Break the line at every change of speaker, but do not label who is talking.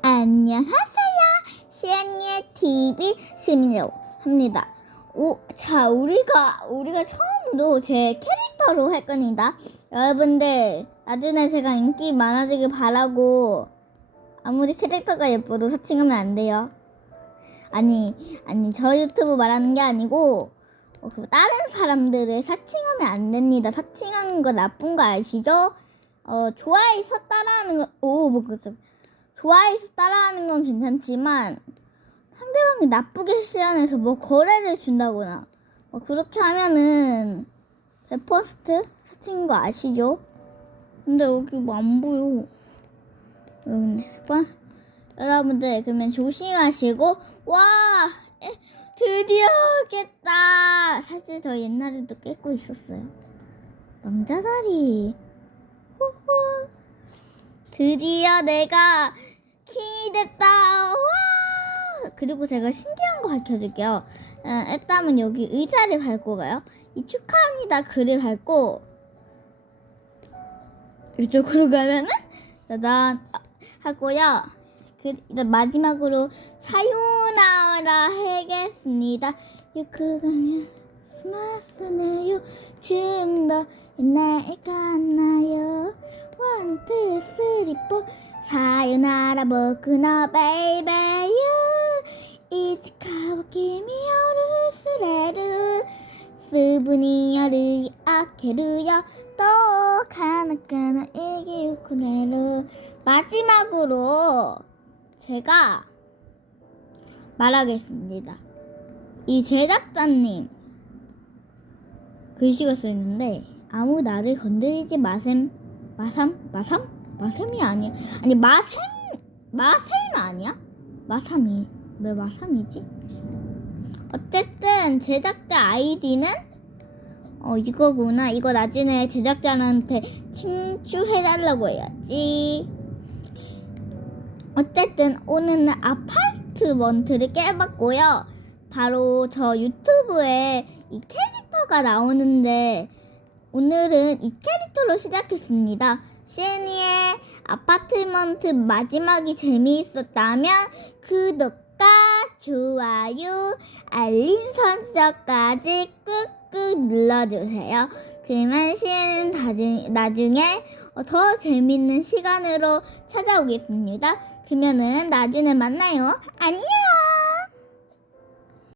안녕하세요. 시안이의 TV 시민이라고 합니다. 오, 자, 우리가, 우리가 처음으로 제 캐릭터로 할 겁니다. 여러분들, 나중에 제가 인기 많아지길 바라고, 아무리 캐릭터가 예뻐도 사칭하면 안 돼요. 아니, 아니, 저 유튜브 말하는 게 아니고, 어, 그 다른 사람들을 사칭하면 안 됩니다. 사칭하는 거 나쁜 거 아시죠? 어, 좋아해서 따라하는 거, 오, 뭐, 그죠. 좋아해서 따라하는 건 괜찮지만, 상대방이 나쁘게 수연해서 뭐 거래를 준다거나, 뭐 그렇게 하면은, 베퍼스트 사칭인 거 아시죠? 근데 여기 뭐 안 보여. 여기 봐. 여러분들, 그러면 조심하시고, 와! 에, 드디어 깼다! 사실 저 옛날에도 깼고 있었어요. 왕자자리. 호호. 드디어 내가 킹이 됐다. 와! 그리고 제가 신기한 거 밝혀줄게요. 어, 일단은 여기 의자를 밟고 가요. 이 축하합니다 글을 밟고 이쪽으로 가면은 짜잔 아, 하고요. 그 일단 마지막으로 사요나라 하겠습니다. 이 그 가면 스마스네요. 좀 더 옛날 같나요? 원, 투, 쓰리, 포 사요나라 보쿠노 베이베유 이치카와 키미요를 스레르 스브니요를 아케르요. 또 가나가나 이기우쿠네르 마지막으로 제가 말하겠습니다. 이 제작자님 글씨가 써 있는데 아무 나를 건드리지 마셈 마삼 마삼? 마삼이 아니야. 아니 마셈 마셈 아니야? 마삼이. 왜 마삼이지? 어쨌든 제작자 아이디는 어 이거구나. 이거 나중에 제작자한테 친추해달라고 해야지. 어쨌든 오늘은 아파트먼트를 깨봤고요. 바로 저 유튜브에 이 캐릭 터가 나오는데 오늘은 이 캐릭터로 시작했습니다. 시애니의 아파트먼트 마지막이 재미있었다면 구독과 좋아요, 알림 설정까지 꾹꾹 눌러주세요. 그러면 시애는 나중, 나중에 어, 더 재밌는 시간으로 찾아오겠습니다. 그러면은 나중에 만나요. 안녕!